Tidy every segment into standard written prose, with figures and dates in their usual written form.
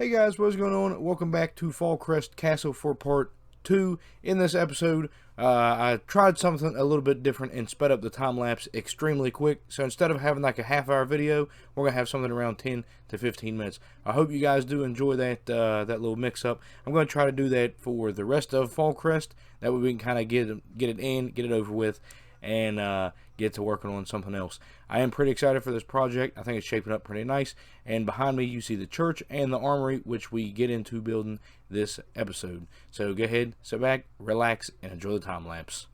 Hey guys, what's going on? Welcome back to Fallcrest Castle for part 2. In this episode, I tried something a little bit different and sped up the time lapse extremely quick. So instead of having like a half-hour video, we're going to have something around 10 to 15 minutes. I hope you guys do enjoy that that little mix-up. I'm going to try to do that for the rest of Fallcrest. That way we can kind of get it in, get it over with, and get to working on something else. I am pretty excited for this project. I think it's shaping up pretty nice. And behind me you see the church and the armory, which we get into building this episode. So go ahead, sit back, relax, and enjoy the time lapse.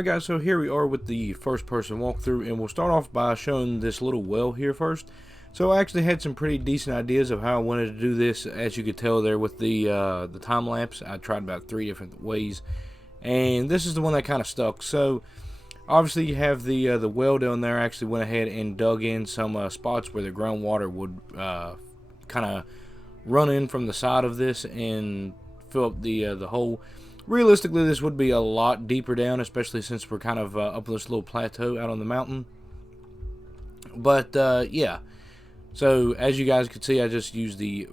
Alright guys, so here we are with the first person walkthrough, and we'll start off by showing this little well here first. So I actually had some pretty decent ideas of how I wanted to do this. As you could tell there with the time lapse, I tried about 3 different ways, and this is the one that kind of stuck. So obviously you have the well down there. I actually went ahead and dug in some spots where the groundwater would kind of run in from the side of this and fill up the hole. Realistically, this would be a lot deeper down, especially since we're kind of up this little plateau out on the mountain. But yeah, so as you guys can see, I just used the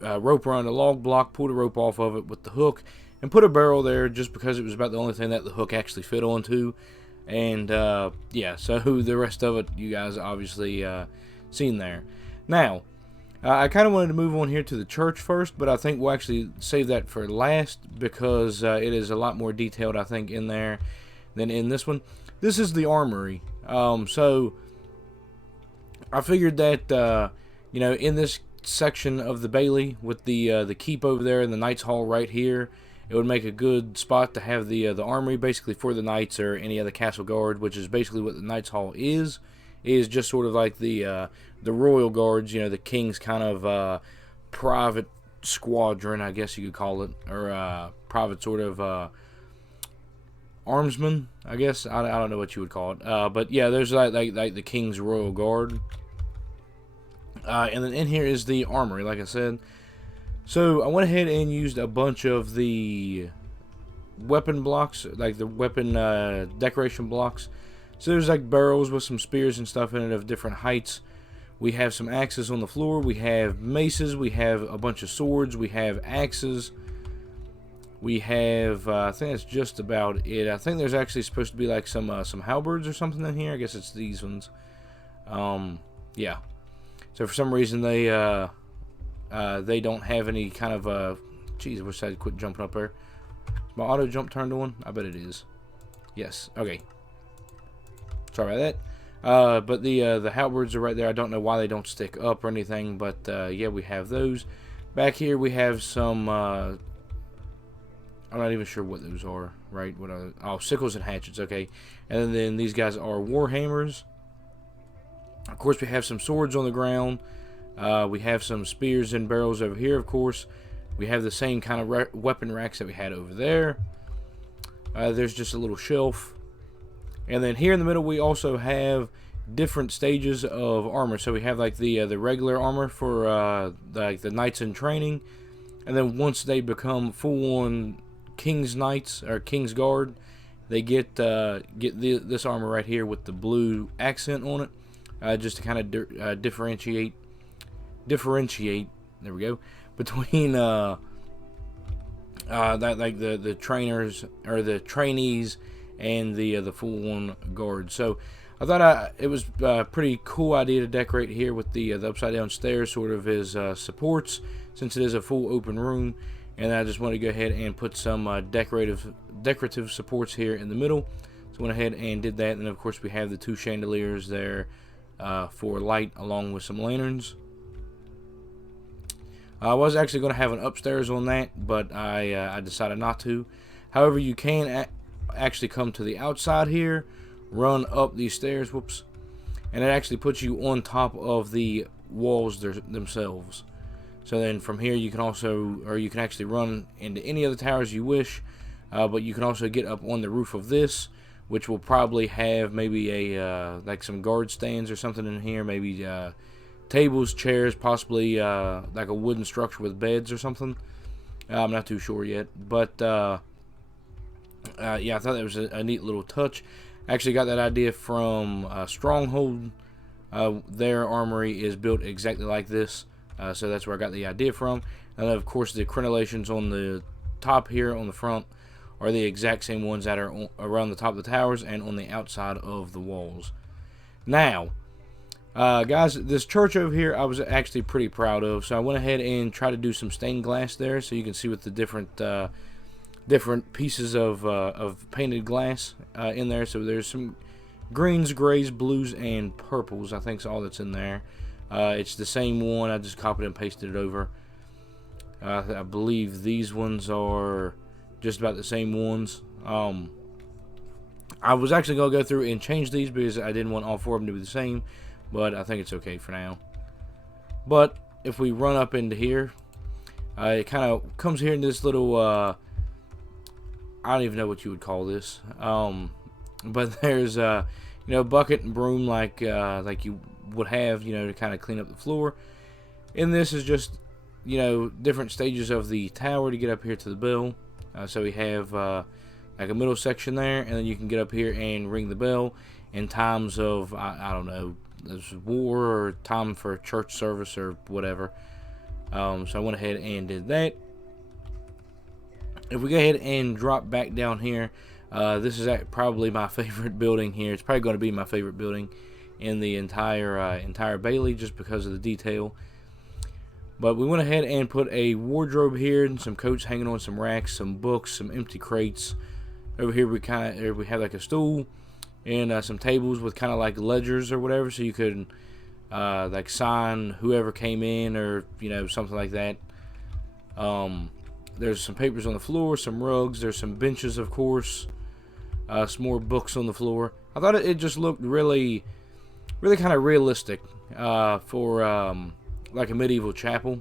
rope around the log block, pulled a rope off of it with the hook, and put a barrel there just because it was about the only thing that the hook actually fit onto. And yeah, so the rest of it you guys obviously seen there. Now, I kind of wanted to move on here to the church first, but I think we'll actually save that for last because it is a lot more detailed, I think, in there than in this one. This is the armory. So I figured that you know, in this section of the Bailey with the keep over there and the Knights Hall right here, it would make a good spot to have the armory basically for the knights or any other castle guard, which is basically what the Knights Hall is just sort of like the royal guards, you know, the king's kind of private squadron, I guess you could call it, or private sort of armsman, I guess. I don't know what you would call it, but yeah, there's like the king's royal guard, and then in here is the armory, like I said. So I went ahead and used a bunch of the weapon blocks, like the weapon decoration blocks. So there's like barrels with some spears and stuff in it of different heights. We have some axes on the floor. We have maces. We have a bunch of swords. We have axes. We have, I think that's just about it. I think there's actually supposed to be like some halberds or something in here. I guess it's these ones. Yeah. So for some reason they don't have any kind of Jeez, I wish I'd quit jumping up there. Is my auto jump turned on? I bet it is. Yes. Okay. Sorry about that. But the halberds are right there. I don't know why they don't stick up or anything, but yeah, we have those. Back here we have some, I'm not even sure what those are, right? What are, oh, sickles and hatchets, okay. And then these guys are war hammers. Of course, we have some swords on the ground. We have some spears and barrels over here, of course. We have the same kind of weapon racks that we had over there. There's just a little shelf. And then here in the middle we also have different stages of armor. So we have like the regular armor for like the knights in training, and then once they become full-on King's Knights or King's Guard, they get this armor right here with the blue accent on it, just to kind of differentiate. There we go, between that like the trainers or the trainees and the full-on guard. So I thought it was a pretty cool idea to decorate here with the upside down stairs sort of as supports, since it is a full open room. And I just wanted to go ahead and put some decorative supports here in the middle. So I went ahead and did that. And of course we have the 2 chandeliers there for light, along with some lanterns. I was actually going to have an upstairs on that, but I decided not to. However, you can actually come to the outside here, run up these stairs, whoops, and it actually puts you on top of the walls themselves. So then from here you can also, or you can actually run into any of the towers you wish, but you can also get up on the roof of this, which will probably have maybe a like some guard stands or something in here, maybe tables, chairs, possibly like a wooden structure with beds or something. I'm not too sure yet, but yeah, I thought that was a neat little touch. Actually got that idea from Stronghold. Their armory is built exactly like this, so that's where I got the idea from. And of course the crenellations on the top here on the front are the exact same ones that are around the top of the towers and on the outside of the walls. Now, guys, this church over here I was actually pretty proud of, so I went ahead and tried to do some stained glass there, so you can see with the different pieces of painted glass in there. So there's some greens, grays, blues, and purples. I think is all that's in there. It's the same one. I just copied and pasted it over. I believe these ones are just about the same ones. I was actually going to go through and change these because I didn't want all 4 of them to be the same, but I think it's okay for now. But if we run up into here, it kind of comes here in this little, I don't even know what you would call this, but there's bucket and broom like you would have, to kind of clean up the floor. And this is just, different stages of the tower to get up here to the bell. So we have like a middle section there, and then you can get up here and ring the bell in times of, I don't know, there's war or time for church service or whatever. So I went ahead and did that. If we go ahead and drop back down here, this is probably my favorite building here. It's probably going to be my favorite building in the entire Bailey, just because of the detail. But we went ahead and put a wardrobe here and some coats hanging on some racks, some books, some empty crates. Over here we have like a stool and some tables with kind of like ledgers or whatever, so you could like sign whoever came in or something like that. There's some papers on the floor, some rugs. There's some benches, of course. Some more books on the floor. I thought it just looked really kind of realistic for like a medieval chapel.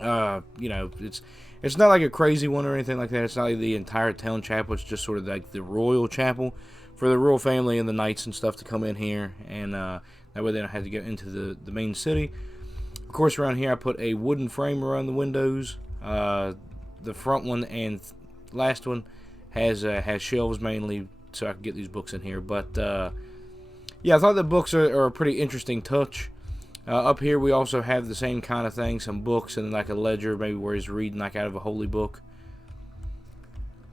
It's not like a crazy one or anything like that. It's not like the entire town chapel. It's just sort of like the royal chapel for the royal family and the knights and stuff to come in here, and that way they don't have to get into the main city. Of course, around here I put a wooden frame around the windows. The front one and last one has shelves mainly, so I can get these books in here. But yeah, I thought the books are a pretty interesting touch. Up here we also have the same kind of thing, some books and like a ledger, maybe where he's reading like out of a holy book.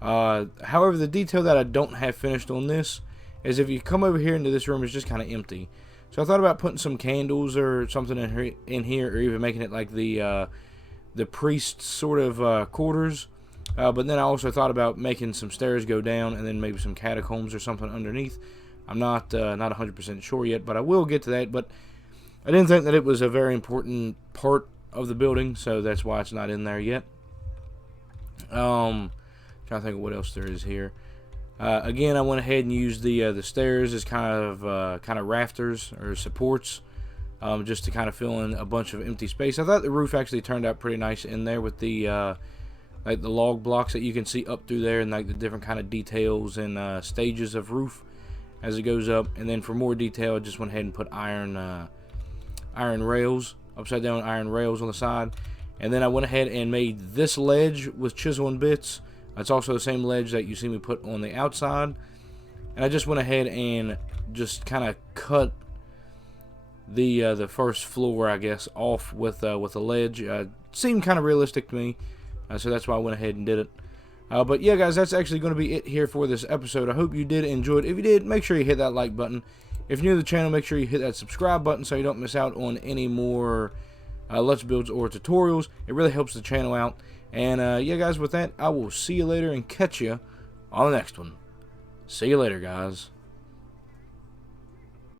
However, the detail that I don't have finished on this is if you come over here into this room, it's just kind of empty. So I thought about putting some candles or something in here, or even making it like the priest's sort of quarters. But then I also thought about making some stairs go down and then maybe some catacombs or something underneath. I'm not 100% sure yet, but I will get to that. But I didn't think that it was a very important part of the building, so that's why it's not in there yet. Trying to think of what else there is here. Again, I went ahead and used the stairs as kind of rafters or supports, just to kind of fill in a bunch of empty space. I thought the roof actually turned out pretty nice in there with the like the log blocks that you can see up through there, and like the different kind of details and stages of roof as it goes up. And then for more detail, I just went ahead and put iron rails, upside down iron rails on the side. And then I went ahead and made this ledge with chisel and bits. It's also the same ledge that you see me put on the outside. And I just went ahead and just kind of cut the first floor, I guess, off with a ledge. Seemed kind of realistic to me, so that's why I went ahead and did it. But yeah, guys, that's actually going to be it here for this episode. I hope you did enjoy it. If you did, make sure you hit that like button. If you're new to the channel, make sure you hit that subscribe button so you don't miss out on any more Let's Builds or tutorials. It really helps the channel out. And yeah, guys, with that, I will see you later and catch you on the next one. See you later, guys.